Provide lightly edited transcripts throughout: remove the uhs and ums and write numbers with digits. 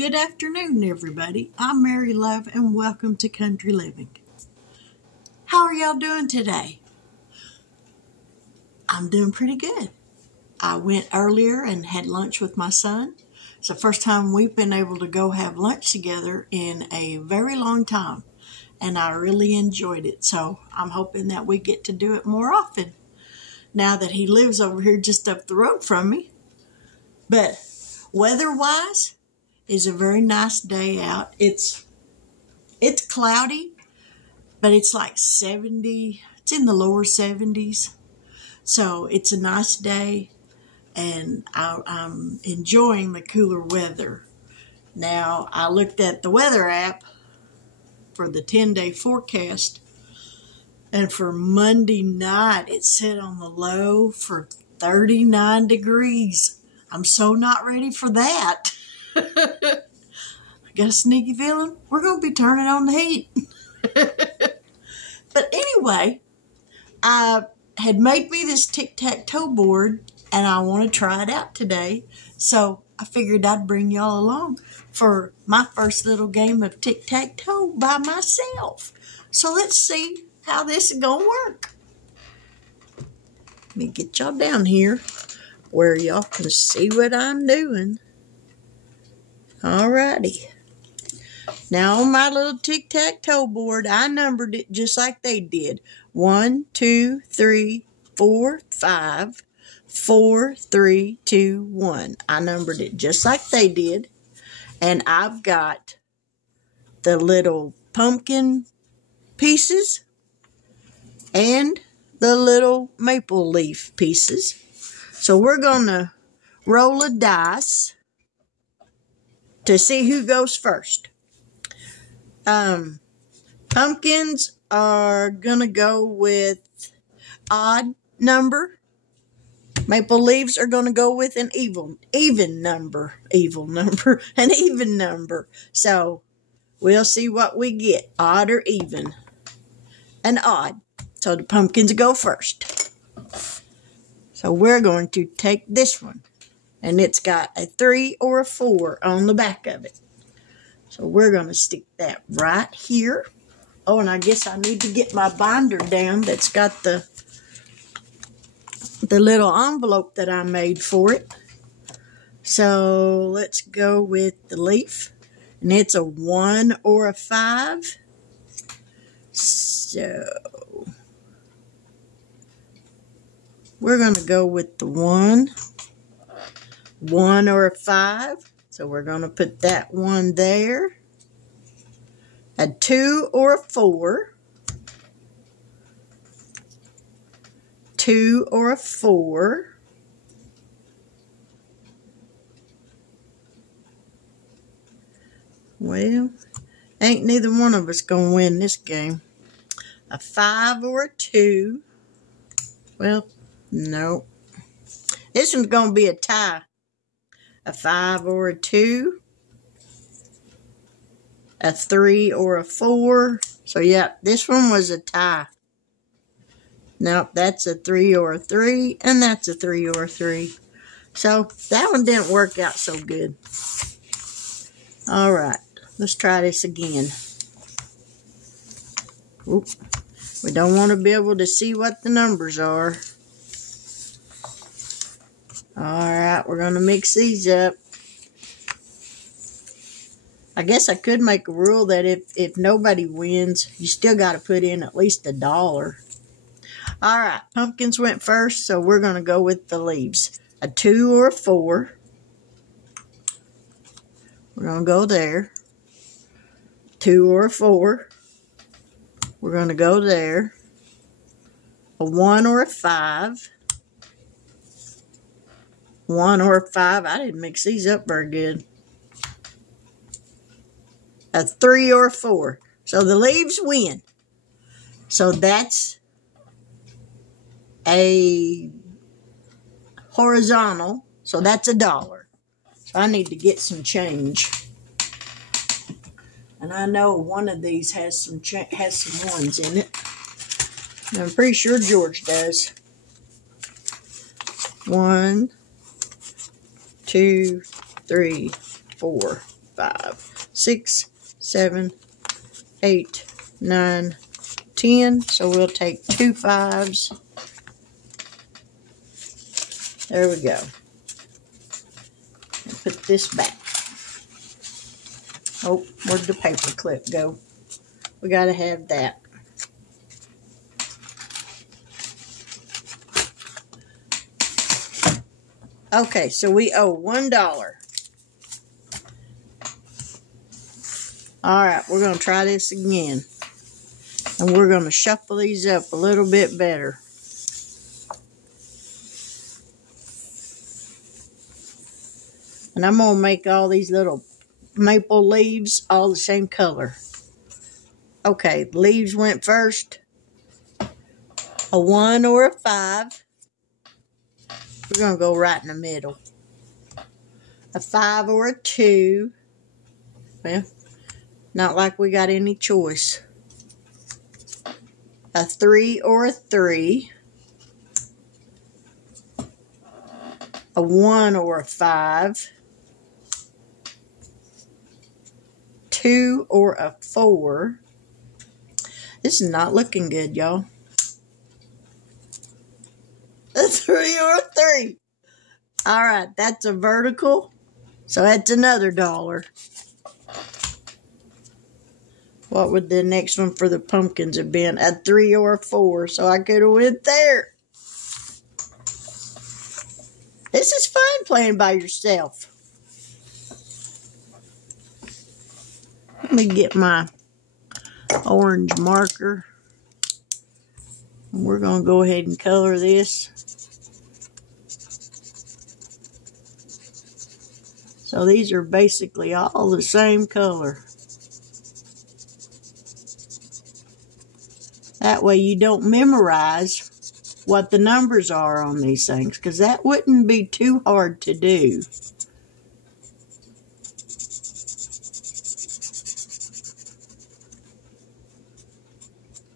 Good afternoon, everybody. I'm Mary Love, and welcome to Country Living. How are y'all doing today? I'm doing pretty good. I went earlier and had lunch with my son. It's the first time we've been able to go have lunch together in a very long time, and I really enjoyed it. So I'm hoping that we get to do it more often now that he lives over here just up the road from me. But weather-wise, it's a very nice day out. It's cloudy, but it's like 70. It's in the lower 70s. So it's a nice day, and I'm enjoying the cooler weather. Now, I looked at the weather app for the 10-day forecast, and for Monday night, it said on the low for 39 degrees. I'm so not ready for that. I got a sneaky feeling we're going to be turning on the heat. But anyway, I had made me this Tic Tac Toe board, and I want to try it out today. So I figured I'd bring y'all along for my first little game of Tic Tac Toe by myself. So let's see how this is going to work. Let me get y'all down here where y'all can see what I'm doing. Alrighty. Now on my little tic-tac-toe board, I numbered it just like they did. 1, 2, 3, 4, 5, 4, 3, 2, 1. I numbered it just like they did. And I've got the little pumpkin pieces and the little maple leaf pieces. So we're going to roll a dice to see who goes first. Pumpkins are going to go with odd number. Maple leaves are going to go with an even number. An even number. So we'll see what we get, odd or even. An odd. So the pumpkins go first. So we're going to take this one. And it's got a 3 or a 4 on the back of it. So we're going to stick that right here. Oh, and I guess I need to get my binder down that's got the little envelope that I made for it. So let's go with the leaf. And it's a 1 or a 5. So we're going to go with the 1. 1 or a 5. So we're going to put that 1 there. A 2 or a 4. 2 or a 4. Well, ain't neither one of us going to win this game. A 5 or a 2. Well, no. This one's going to be a tie. A 5 or a 2. A 3 or a 4. So, yeah, this one was a tie. Nope, that's a 3 or a 3. And that's a 3 or a 3. So, that one didn't work out so good. All right, let's try this again. Oop. We don't want to be able to see what the numbers are. Alright, we're going to mix these up. I guess I could make a rule that if nobody wins, you still got to put in at least $1. Alright, pumpkins went first, so we're going to go with the leaves. A 2 or a 4. We're going to go there. 2 or a 4. We're going to go there. A 1 or a 5. 1 or a 5. I didn't mix these up very good. A 3 or a 4. So the leaves win. So that's a horizontal. So that's $1. So I need to get some change. And I know one of these has some ones in it. And I'm pretty sure George does. 1, 2, 3, 4, 5, 6, 7, 8, 9, 10. So we'll take 2 5s. There we go. And put this back. Oh, where'd the paper clip go? We gotta have that. Okay, so we owe $1. Alright, we're gonna try this again. And we're gonna shuffle these up a little bit better. And I'm going to make all these little maple leaves all the same color. Okay, the leaves went first. A 1 or a 5. We're going to go right in the middle. A 5 or a 2. Well, not like we got any choice. A 3 or a 3. A 1 or a 5. 2 or a 4. This is not looking good, y'all. A 3 or a 3. All right, that's a vertical. So that's another $1. What would the next one for the pumpkins have been? A 3 or a 4. So I could have went there. This is fun playing by yourself. Let me get my orange marker. And we're going to go ahead and color this. So these are basically all the same color. That way you don't memorize what the numbers are on these things, because that wouldn't be too hard to do.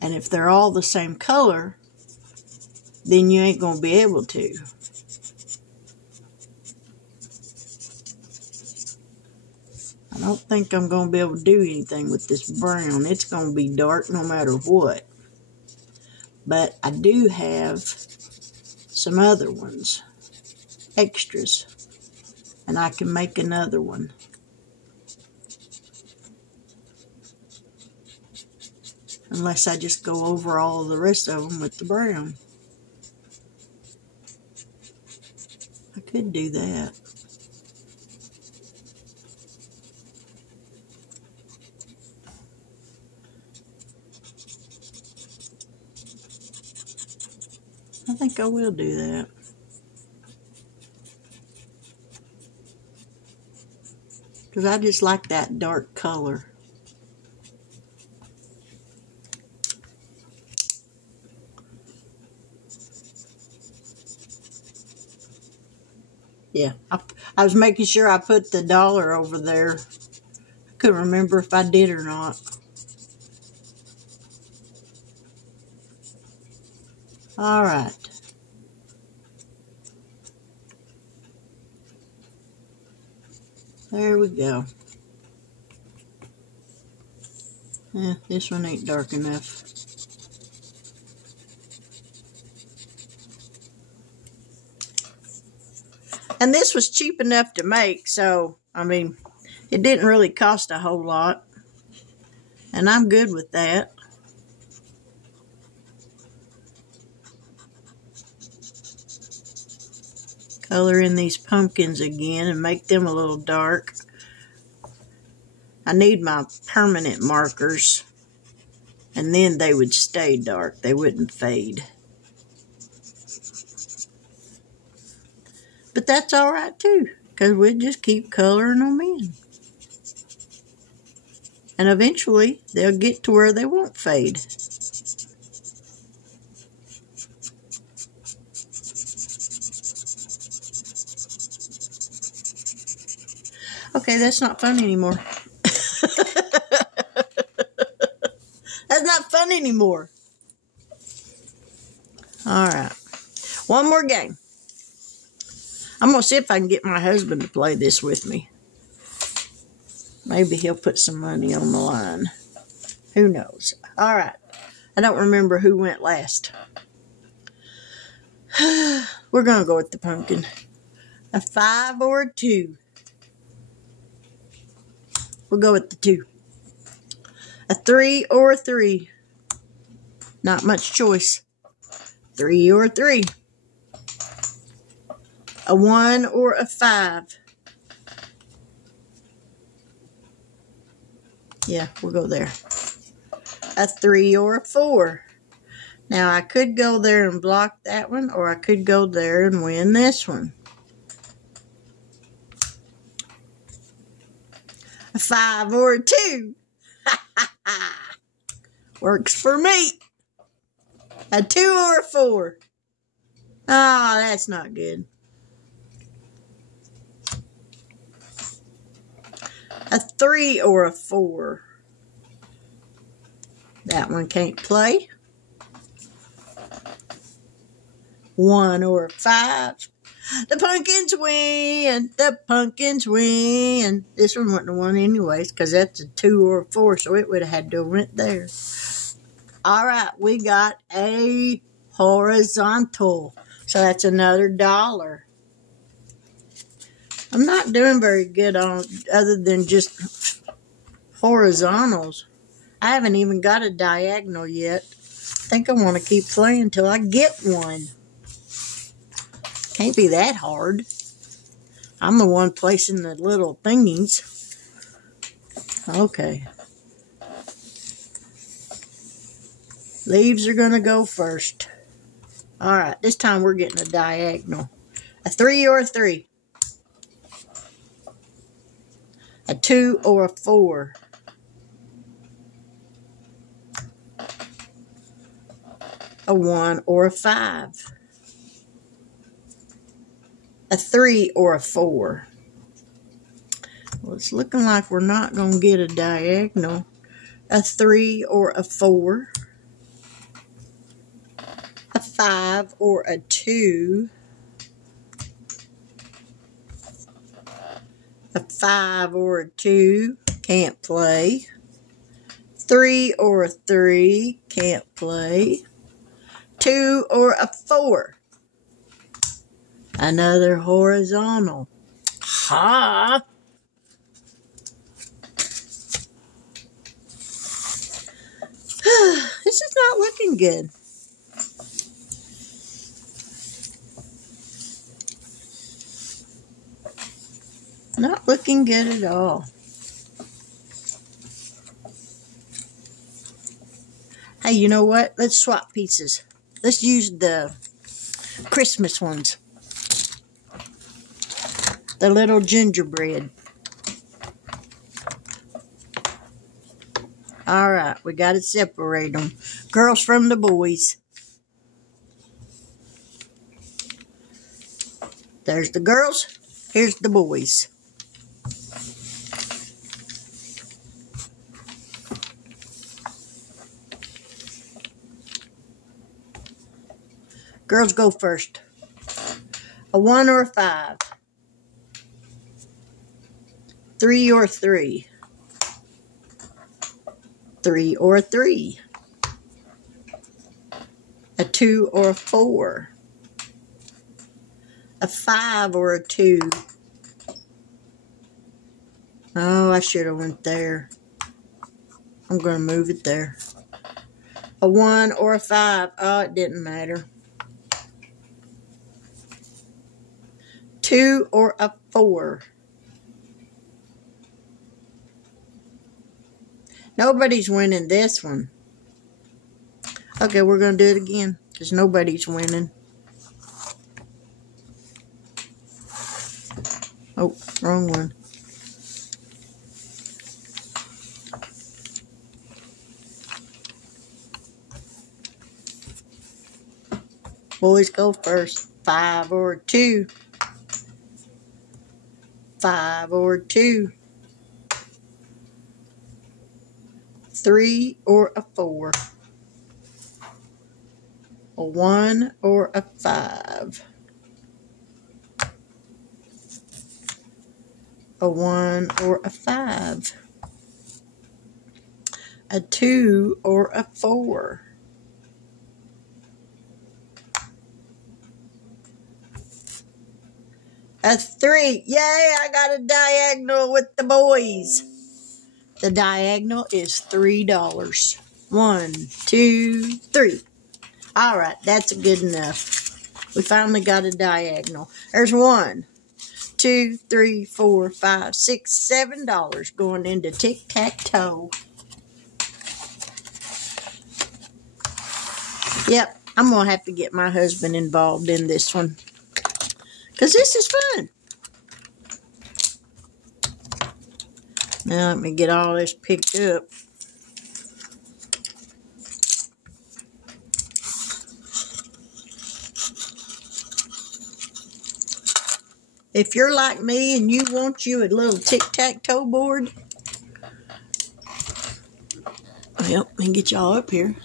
And if they're all the same color, then you ain't going to be able to. I don't think I'm going to be able to do anything with this brown. It's going to be dark no matter what. But I do have some other ones, extras, and I can make another one. Unless I just go over all the rest of them with the brown. I could do that. I think I will do that. Because I just like that dark color. Yeah, I was making sure I put the $1 over there. I couldn't remember if I did or not. All right. There we go. This one ain't dark enough. And this was cheap enough to make, so, I mean, it didn't really cost a whole lot. And I'm good with that. Color in these pumpkins again and make them a little dark. I need my permanent markers, and then they would stay dark. They wouldn't fade. But that's all right too, because we just keep coloring them in. And eventually, they'll get to where they won't fade. Okay, that's not fun anymore. That's not fun anymore. All right. One more game. I'm going to see if I can get my husband to play this with me. Maybe he'll put some money on the line. Who knows? All right. I don't remember who went last. We're going to go with the pumpkin. A 5 or a 2. We'll go with the 2. A 3 or a 3. Not much choice. 3 or a 3. A 1 or a 5. Yeah, we'll go there. A 3 or a 4. Now, I could go there and block that one, or I could go there and win this one. A 5 or a 2. Works for me. A 2 or a 4. Oh, that's not good. A 3 or a 4. That one can't play. 1 or a 5. The pumpkins win. The pumpkins win. This one wouldn't have won anyways, because that's a 2 or a 4, so it would have had to have went there. All right, we got a horizontal. So that's another $1. I'm not doing very good on other than just horizontals. I haven't even got a diagonal yet. I think I want to keep playing until I get one. Can't be that hard. I'm the one placing the little thingies. Okay. Leaves are going to go first. All right, this time we're getting a diagonal. A 3 or a 3. A 2 or a 4. A 1 or a 5. A 3 or a 4. Well, it's looking like we're not going to get a diagonal. A 3 or a 4. A 5 or a 2. A 5 or a 2. Can't play. 3 or a 3. Can't play. 2 or a 4. Another horizontal. Ha! This is not looking good. Not looking good at all. Hey, you know what? Let's swap pieces. Let's use the Christmas ones. The little gingerbread. All right, we got to separate them. Girls from the boys. There's the girls. Here's the boys. Girls go first. A 1 or a 5. 3 or 3. 3 or a 3. A 2 or a 4. A 5 or a 2. Oh, I should have went there. I'm going to move it there. A 1 or a 5. Oh, it didn't matter. 2 or a 4. Nobody's winning this one. Okay, we're going to do it again because nobody's winning. Oh, wrong one. Boys go first. 5 or a 2. 5 or a 2. 3 or a 4. A 1 or a 5. a 1 or a 5, a 2 or a 4, a 3. Yay, I got a diagonal with the boys. The diagonal is $3. 1, 2, 3. All right, that's good enough. We finally got a diagonal. There's 1, 2, 3, 4, 5, 6, $7 going into Tic Tac Toe. Yep, I'm going to have to get my husband involved in this one, because this is fun. Now let me get all this picked up. If you're like me and you want you a little tic-tac-toe board, well, let me get y'all up here.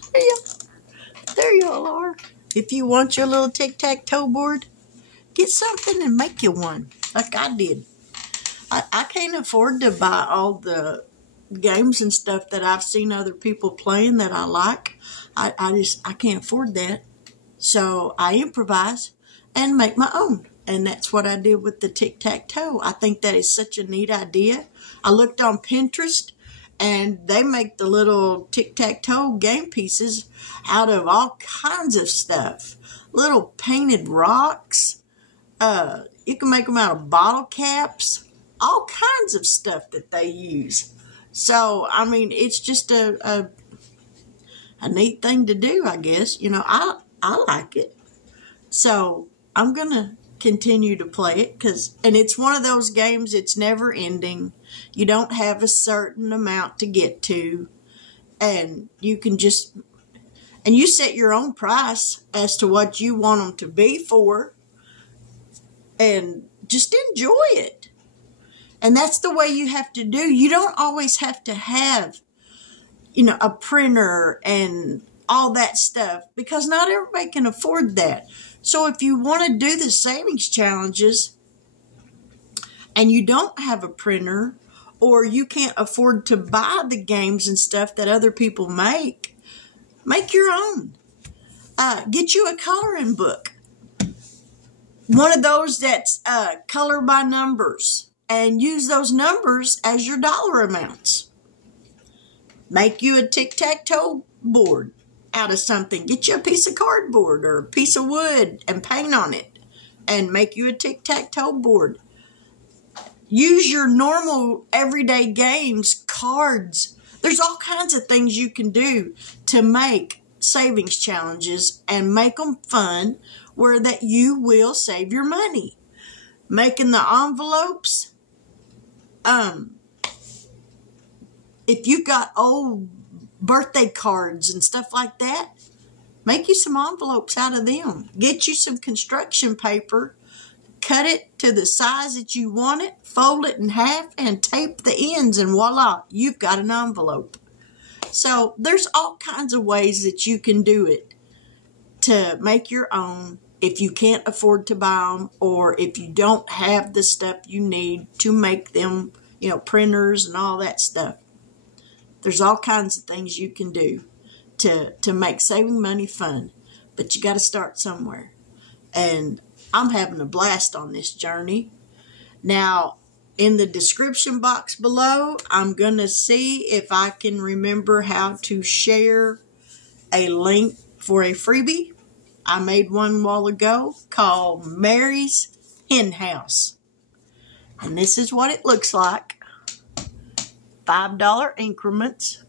There y'all are. If you want your little tic-tac-toe board, get something and make you one, like I did. I can't afford to buy all the games and stuff that I've seen other people playing that I like. I can't afford that. So I improvise and make my own. And that's what I did with the tic-tac-toe. I think that is such a neat idea. I looked on Pinterest, and they make the little tic-tac-toe game pieces out of all kinds of stuff. Little painted rocks. You can make them out of bottle caps. All kinds of stuff that they use. So, I mean, it's just a neat thing to do, I guess. You know, I like it. So, I'm going to continue to play it, and it's one of those games, it's never ending. You don't have a certain amount to get to, and you can just, and you set your own price as to what you want them to be for, and just enjoy it. And that's the way you have to do. You don't always have to have, you know, a printer and all that stuff, because not everybody can afford that. So if you want to do the savings challenges and you don't have a printer, or you can't afford to buy the games and stuff that other people make your own. Get you a coloring book. One of those that's color by numbers, and use those numbers as your dollar amounts. Make you a tic-tac-toe board out of something. Get you a piece of cardboard or a piece of wood and paint on it, and make you a tic-tac-toe board. Use your normal everyday games, cards. There's all kinds of things you can do to make savings challenges and make them fun, where that you will save your money. Making the envelopes. If you've got old birthday cards and stuff like that, make you some envelopes out of them. Get you some construction paper, cut it to the size that you want it, fold it in half, and tape the ends, and voila, you've got an envelope. So there's all kinds of ways that you can do it to make your own, if you can't afford to buy them, or if you don't have the stuff you need to make them, you know, printers and all that stuff. There's all kinds of things you can do to make saving money fun, but you got to start somewhere. And I'm having a blast on this journey. Now, in the description box below, I'm going to see if I can remember how to share a link for a freebie. I made one a while ago called Mary's Hen House. And this is what it looks like. $5 increments.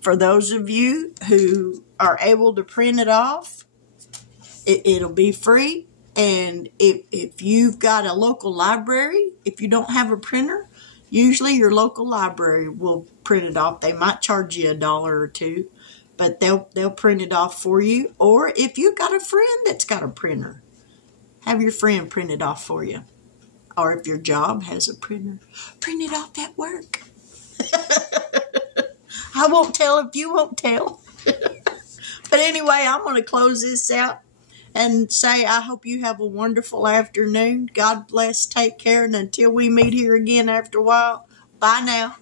For those of you who are able to print it off, it'll be free. And if you've got a local library, if you don't have a printer, usually your local library will print it off. They might charge you $1 or $2, but they'll print it off for you. Or if you've got a friend that's got a printer, have your friend print it off for you. Or if your job has a printer, print it off at work. I won't tell if you won't tell. But anyway, I'm going to close this out. and say I hope you have a wonderful afternoon. God bless. Take care. And until we meet here again after a while, bye now.